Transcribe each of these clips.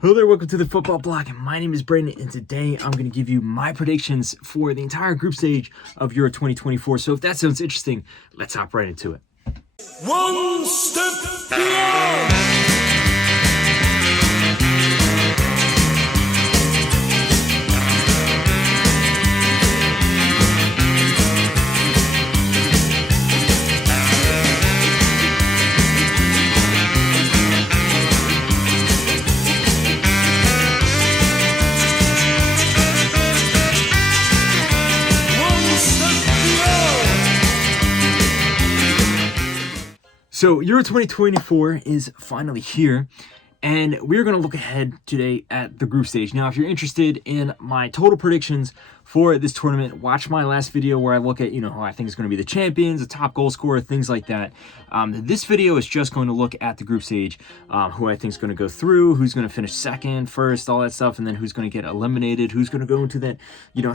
Hello there, welcome to the Football Bloc. My name is Brandon, and today I'm going to give you my predictions for the entire group stage of Euro 2024. So if that sounds interesting, let's hop right into it. One step beyond. So Euro 2024 is finally here, and we're going to look ahead today at the group stage. Now, if you're interested in my total predictions for this tournament, watch my last video where I look at, who I think is going to be the champions, the top goal scorer, things like that. This video is just going to look at the group stage, who I think is going to go through, who's going to finish second, first, all that stuff, and then who's going to get eliminated, who's going to go into that,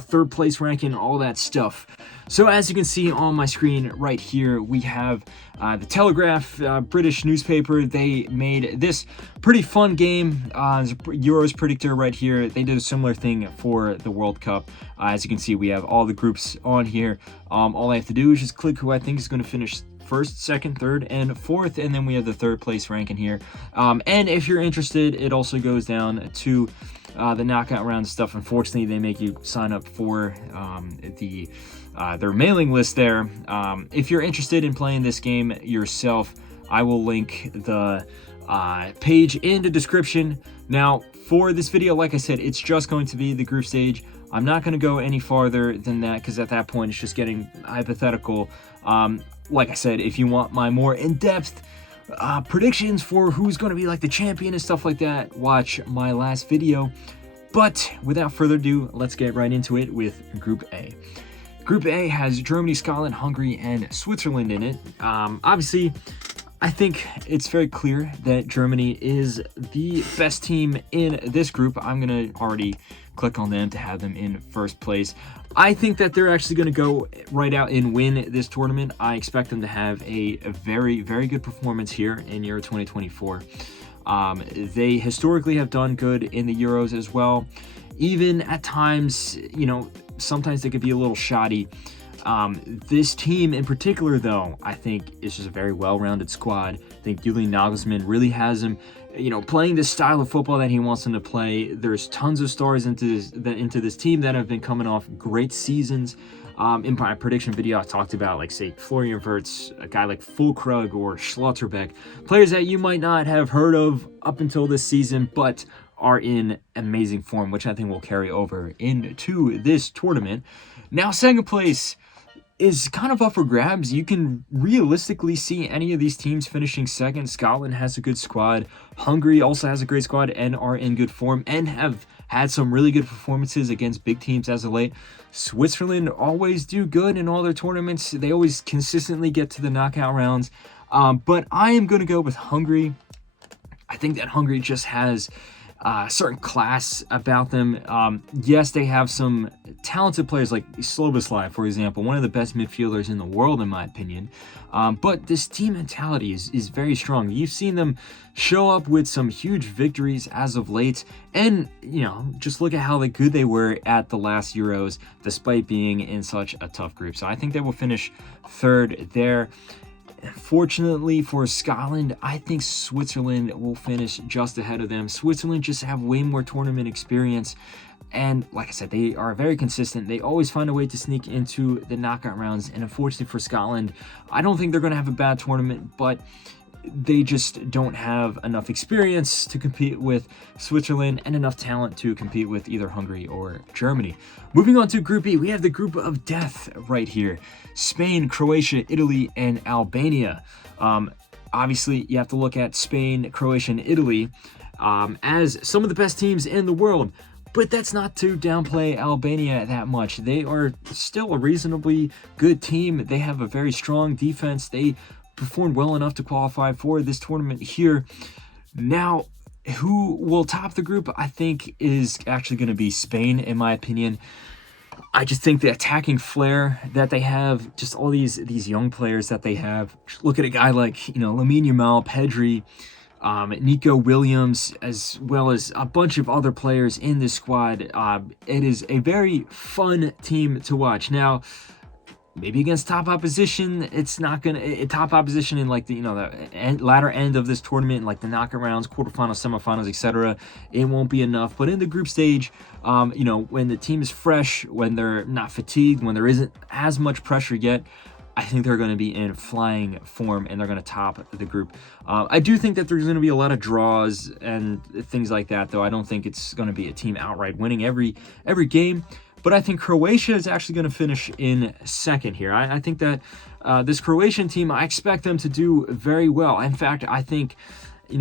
third place ranking, all that stuff. So as you can see on my screen right here, we have the Telegraph, British newspaper. They made this pretty fun game, Euros predictor right here. They did a similar thing for the World Cup. As you can see, we have all the groups on here. All I have to do is just click who I think is going to finish first, second, third, and fourth, and then we have the third place ranking here. And if you're interested, it also goes down to the knockout round stuff. Unfortunately, they make you sign up for their mailing list there. If you're interested in playing this game yourself, I will link the page in the description. Now, for this video, like I said, it's just going to be the group stage. I'm not going to go any farther than that because at that point, it's just getting hypothetical. Like I said, if you want my more in-depth predictions for who's going to be like the champion and stuff like that, watch my last video. But without further ado, let's get right into it with Group A. Group A has Germany, Scotland, Hungary, and Switzerland in it. Obviously, I think it's very clear that Germany is the best team in this group. I'm going to already click on them to have them in first place. I think that they're actually going to go right out and win this tournament. I expect them to have a very, very good performance here in Euro 2024. They historically have done good in the Euros as well. Even at times, sometimes they could be a little shoddy. This team in particular, though, I think is just a very well-rounded squad. I think Julian Nagelsmann really has them, playing this style of football that he wants them to play. There's tons of stars into this team that have been coming off great seasons. In my prediction video, I talked about, like, say, Florian Wirtz, a guy like Füllkrug or Schlotterbeck, players that you might not have heard of up until this season, but are in amazing form, which I think will carry over into this tournament. Now, second place is kind of up for grabs. You can realistically see any of these teams finishing second. Scotland has a good squad. Hungary also has a great squad and are in good form and have had some really good performances against big teams as of late. Switzerland always do good in all their tournaments. They always consistently get to the knockout rounds. But I am going to go with Hungary. I think that Hungary just has a certain class about them. Yes, they have some talented players like Sloboslav, for example, one of the best midfielders in the world, in my opinion. But this team mentality is very strong. You've seen them show up with some huge victories as of late. And, just look at how good they were at the last Euros, despite being in such a tough group. So I think they will finish third there. Fortunately for Scotland, I think Switzerland will finish just ahead of them. Switzerland just have way more tournament experience. And like I said, they are very consistent. They always find a way to sneak into the knockout rounds. And unfortunately for Scotland, I don't think they're going to have a bad tournament, but they just don't have enough experience to compete with Switzerland and enough talent to compete with either Hungary or Germany. Moving on to Group B, we have the group of death right here. Spain, Croatia, Italy, and Albania. Obviously, you have to look at Spain, Croatia, and Italy as some of the best teams in the world. But that's not to downplay Albania that much. They are still a reasonably good team. They have a very strong defense. They performed well enough to qualify for this tournament here. Now, who will top the group, I think, is actually going to be Spain, in my opinion. I just think the attacking flair that they have, just all these young players that they have. Look at a guy like, Lamine Yamal, Pedri, Nico Williams, as well as a bunch of other players in this squad. It is a very fun team to watch. Now, maybe against top opposition, it's not gonna top opposition in like the the latter end of this tournament, like the knockout rounds, quarterfinals, semifinals, etc. It won't be enough. But in the group stage, when the team is fresh, when they're not fatigued, when there isn't as much pressure yet, I think they're going to be in flying form and they're going to top the group. I do think that there's going to be a lot of draws and things like that, though. I don't think it's going to be a team outright winning every game. But I think Croatia is actually going to finish in second here. I think that this Croatian team, I expect them to do very well. In fact, I think,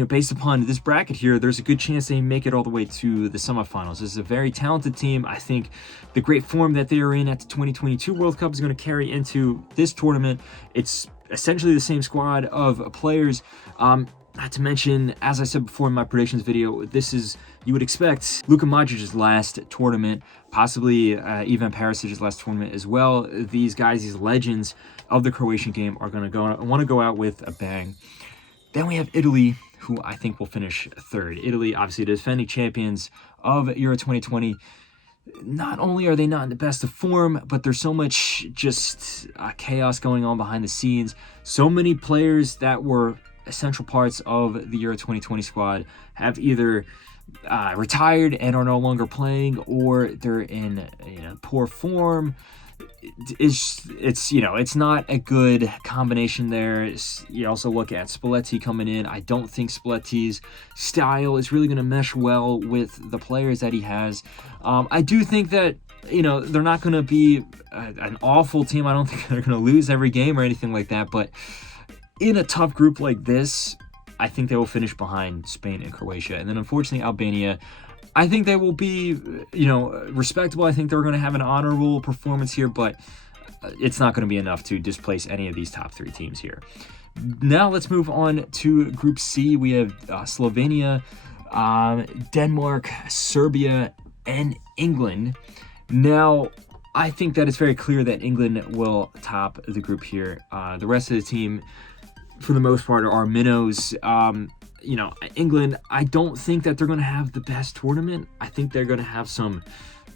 based upon this bracket here, there's a good chance they make it all the way to the semifinals. This is a very talented team. I think the great form that they are in at the 2022 World Cup is going to carry into this tournament. It's essentially the same squad of players. Not to mention, as I said before in my predictions video, this is, you would expect, Luka Modric's last tournament, possibly Ivan Perisic's last tournament as well. These guys, these legends of the Croatian game, are going to want to go out with a bang. Then we have Italy, who I think will finish third. Italy, obviously the defending champions of Euro 2020. Not only are they not in the best of form, but there's so much just chaos going on behind the scenes. So many players that were essential parts of the Euro 2020 squad have either retired and are no longer playing, or they're in poor form. It's not a good combination there. You also look at Spalletti coming in. I don't think Spalletti's style is really going to mesh well with the players that he has. I do think that they're not going to be an awful team. I don't think they're going to lose every game or anything like that, but in a tough group like this, I think they will finish behind Spain and Croatia. And then unfortunately Albania, I think they will be, respectable. I think they're going to have an honorable performance here, but it's not going to be enough to displace any of these top three teams here. Now let's move on to Group C. We have Slovenia, Denmark, Serbia, and England. Now, I think that it's very clear that England will top the group here. The rest of the team, for the most part, are minnows. England, I don't think that they're going to have the best tournament. I think they're going to have some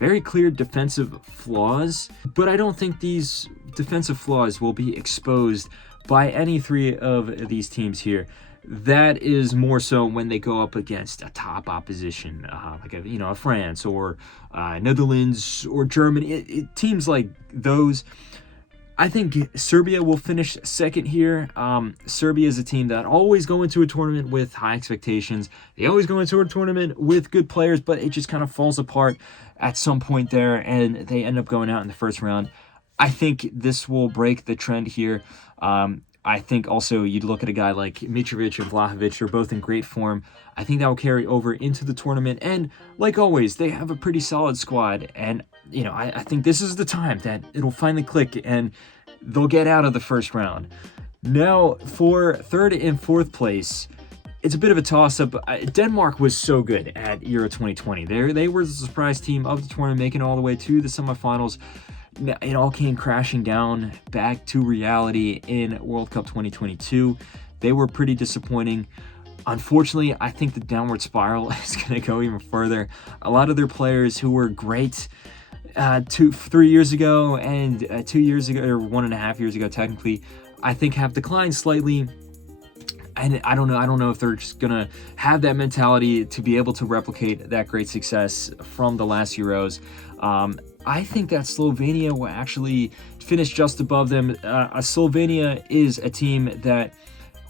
very clear defensive flaws, but I don't think these defensive flaws will be exposed by any three of these teams here. That is more so when they go up against a top opposition, like a France or Netherlands or Germany. Teams like those. I think Serbia will finish second here. Serbia is a team that always go into a tournament with high expectations. They always go into a tournament with good players, but it just kind of falls apart at some point there, and they end up going out in the first round. I think this will break the trend here. I think also you'd look at a guy like Mitrovic and Vlahovic. They're both in great form. I think that will carry over into the tournament. And like always, they have a pretty solid squad. And, I think this is the time that it'll finally click and they'll get out of the first round. Now, for third and fourth place, it's a bit of a toss-up. Denmark was so good at Euro 2020. They were the surprise team of the tournament, making it all the way to the semifinals. It all came crashing down back to reality in World Cup 2022. They were pretty disappointing. Unfortunately, I think the downward spiral is going to go even further. A lot of their players who were great 3 years ago and 2 years ago, or 1.5 years ago technically, I think have declined slightly. And I don't know if they're just gonna have that mentality to be able to replicate that great success from the last Euros. I think that Slovenia will actually finish just above them. Slovenia is a team that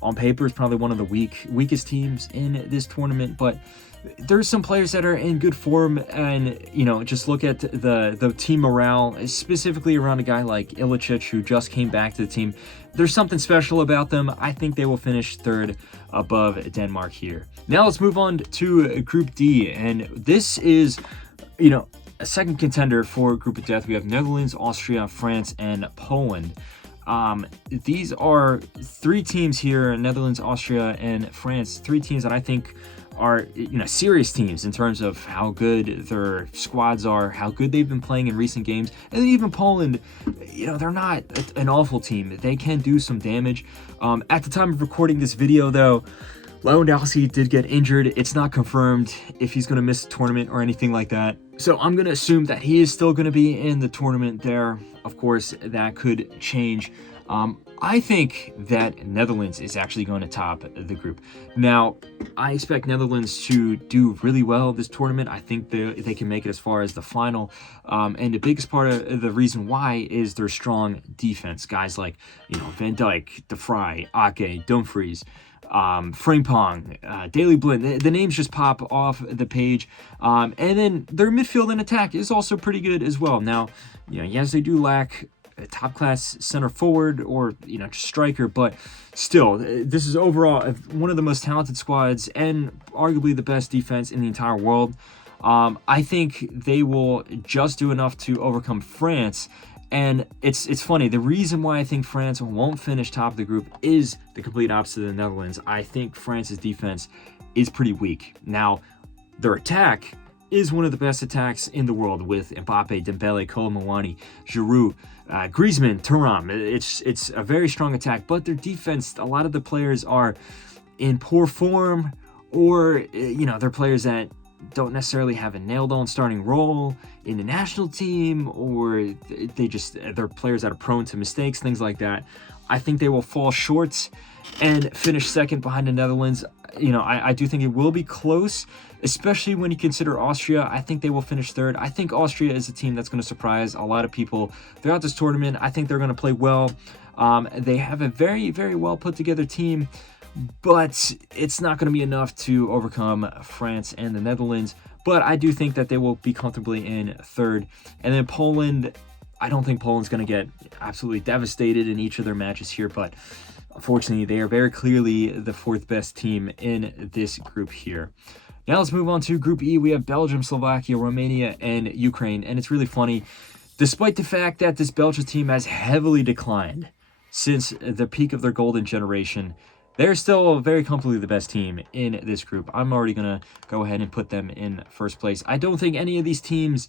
on paper is probably one of the weakest teams in this tournament, but there's some players that are in good form, and just look at the team morale, specifically around a guy like Ilicic, who just came back to the team. There's something special about them. I think they will finish third above Denmark here. Now let's move on to Group D, and this is a second contender for Group of Death. We have Netherlands, Austria, France, and Poland. These are three teams here: Netherlands, Austria, and France. Three teams that I think are serious teams in terms of how good their squads are, how good they've been playing in recent games. And then even Poland, they're not an awful team. They can do some damage. At the time of recording this video, though, Lewandowski did get injured. It's not confirmed if he's going to miss the tournament or anything like that. So I'm going to assume that he is still going to be in the tournament there. Of course, that could change. I think that Netherlands is actually going to top the group. Now, I expect Netherlands to do really well this tournament. I think they can make it as far as the final. And the biggest part of the reason why is their strong defense. Guys like, Van Dijk, De Vrij, Ake, Dumfries, Frimpong, Daley Blind. The names just pop off the page. And then their midfield and attack is also pretty good as well. Now, yes, they do lack a top-class center forward or just striker, but still, this is overall one of the most talented squads and arguably the best defense in the entire world. I think they will just do enough to overcome France. And it's funny, the reason why I think France won't finish top of the group is the complete opposite of the Netherlands. I think France's defense is pretty weak. Now, their attack is one of the best attacks in the world with Mbappe, Dembele, Kolo Muani, Giroud, Griezmann, Thuram. It's a very strong attack, but their defense, a lot of the players are in poor form, or they're players that don't necessarily have a nailed-on starting role in the national team, or they're players that are prone to mistakes, things like that. I think they will fall short and finish second behind the Netherlands. I do think it will be close, especially when you consider Austria. I think they will finish third. I think Austria is a team that's going to surprise a lot of people throughout this tournament. I think they're going to play well. They have a very, very well put together team, but it's not going to be enough to overcome France and the Netherlands. But I do think that they will be comfortably in third. And then Poland, I don't think Poland's going to get absolutely devastated in each of their matches here, but unfortunately, they are very clearly the fourth best team in this group here. Now let's move on to Group E. We have Belgium, Slovakia, Romania, and Ukraine. And it's really funny, despite the fact that this Belgian team has heavily declined since the peak of their golden generation, they're still very comfortably the best team in this group. I'm already going to go ahead and put them in first place. I don't think any of these teams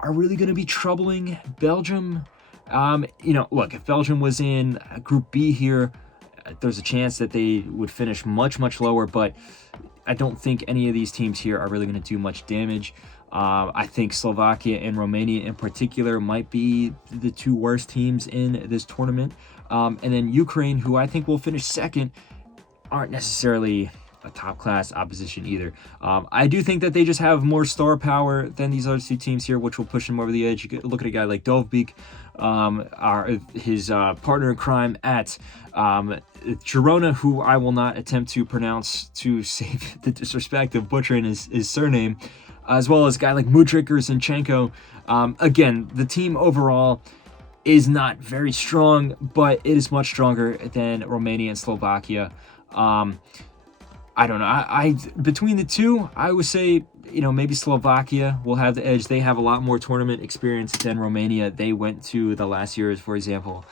are really going to be troubling Belgium. Look, if Belgium was in Group B here, there's a chance that they would finish much, much lower, but I don't think any of these teams here are really going to do much damage. I think Slovakia and Romania in particular might be the two worst teams in this tournament. And then Ukraine, who I think will finish second, aren't necessarily a top-class opposition either. I do think that they just have more star power than these other two teams here, which will push them over the edge. You could look at a guy like Dovbyk, his partner in crime at Girona, who I will not attempt to pronounce to save the disrespect of butchering his surname, as well as a guy like Mudryk or Zinchenko. Again, the team overall is not very strong, but it is much stronger than Romania and Slovakia. I don't know. I between the two, I would say, maybe Slovakia will have the edge. They have a lot more tournament experience than Romania. They went to the last years, for example,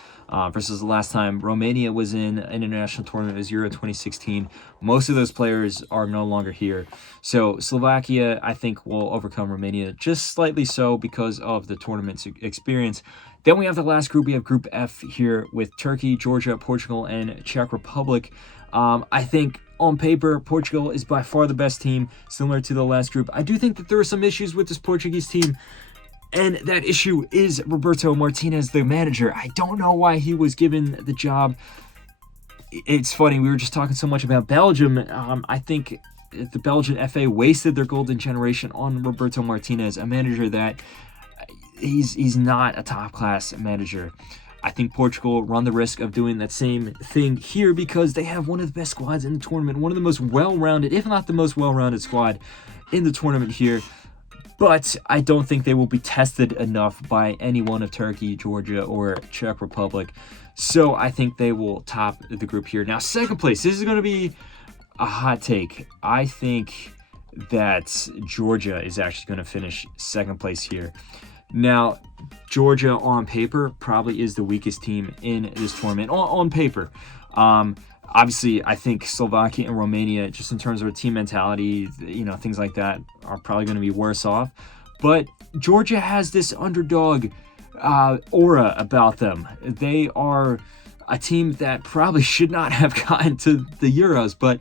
versus the last time Romania was in an international tournament. It was Euro 2016. Most of those players are no longer here. So Slovakia, I think, will overcome Romania just slightly so because of the tournament experience. Then we have the last group. We have Group F here with Turkey, Georgia, Portugal, and Czech Republic. I think on paper, Portugal is by far the best team, similar to the last group. I do think that there are some issues with this Portuguese team, and that issue is Roberto Martinez, the manager. I don't know why he was given the job. It's funny, we were just talking so much about Belgium. I think the Belgian FA wasted their golden generation on Roberto Martinez, a manager that he's not a top-class manager. I think Portugal run the risk of doing that same thing here because they have one of the best squads in the tournament, one of the most well-rounded, if not the most well-rounded squad in the tournament here. But I don't think they will be tested enough by any one of Turkey, Georgia, or Czech Republic. So I think they will top the group here. Now, second place, this is going to be a hot take. I think that Georgia is actually going to finish second place here. Now, Georgia on paper probably is the weakest team in this tournament. On paper. Obviously, I think Slovakia and Romania, just in terms of team mentality, things like that, are probably going to be worse off. But Georgia has this underdog aura about them. They are a team that probably should not have gotten to the Euros, but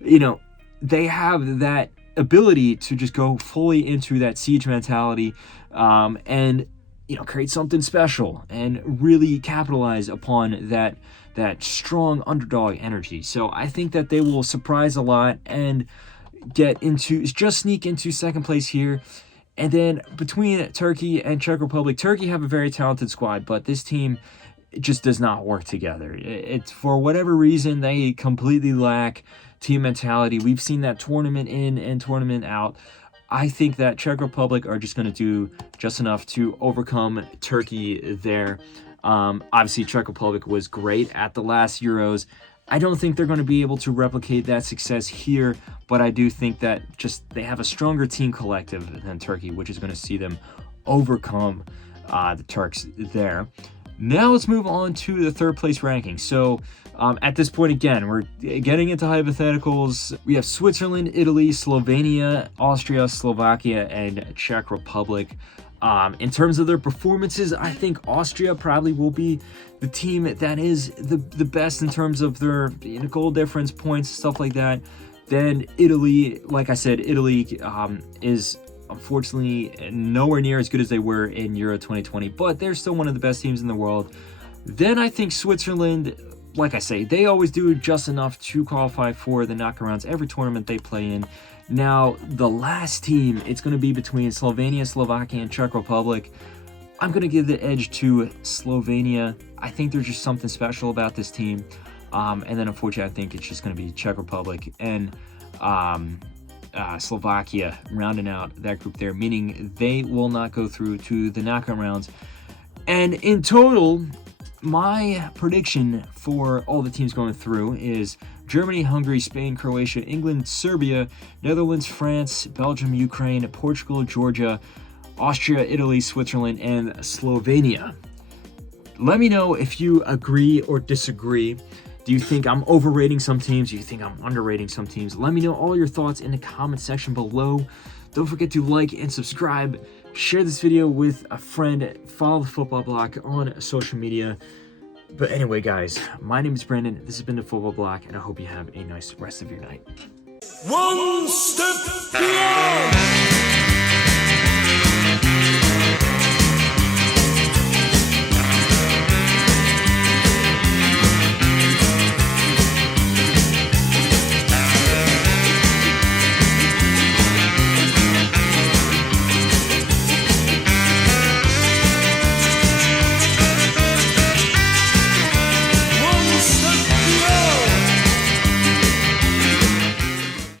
they have that ability to just go fully into that siege mentality, and create something special and really capitalize upon that strong underdog energy. So I think that they will surprise a lot and sneak into second place here. And then between Turkey and Czech Republic, Turkey have a very talented squad, but this team just does not work together. It's for whatever reason, they completely lack team mentality. We've seen that tournament in and tournament out. I think that Czech Republic are just going to do just enough to overcome Turkey there. Obviously, Czech Republic was great at the last Euros. I don't think they're going to be able to replicate that success here, but I do think that they have a stronger team collective than Turkey, which is going to see them overcome the Turks there. Now let's move on to the third place ranking. So at this point, again, we're getting into hypotheticals. We have Switzerland, Italy, Slovenia, Austria, Slovakia, and Czech Republic. In terms of their performances, I think Austria probably will be the team that is the best in terms of their goal difference, points, stuff like that. Then Italy, like I said, Italy is unfortunately nowhere near as good as they were in Euro 2020, but they're still one of the best teams in the world. Then I think Switzerland, like I say, they always do just enough to qualify for the knockouts every tournament they play in. Now, the last team, it's going to be between Slovenia, Slovakia, and Czech Republic. I'm going to give the edge to Slovenia. I think there's just something special about this team. And then, unfortunately, I think it's just going to be Czech Republic and Slovakia rounding out that group there, meaning they will not go through to the knockout rounds. And in total, my prediction for all the teams going through is Germany, Hungary, Spain, Croatia, England, Serbia, Netherlands, France, Belgium, Ukraine, Portugal, Georgia, Austria, Italy, Switzerland, and Slovenia. Let me know if you agree or disagree. Do you think I'm overrating some teams? Do you think I'm underrating some teams? Let me know all your thoughts in the comment section below. Don't forget to like and subscribe. Share this video with a friend. Follow the Football Bloc on social media. But anyway, guys, my name is Brandon. This has been the Football Bloc, and I hope you have a nice rest of your night. One step beyond.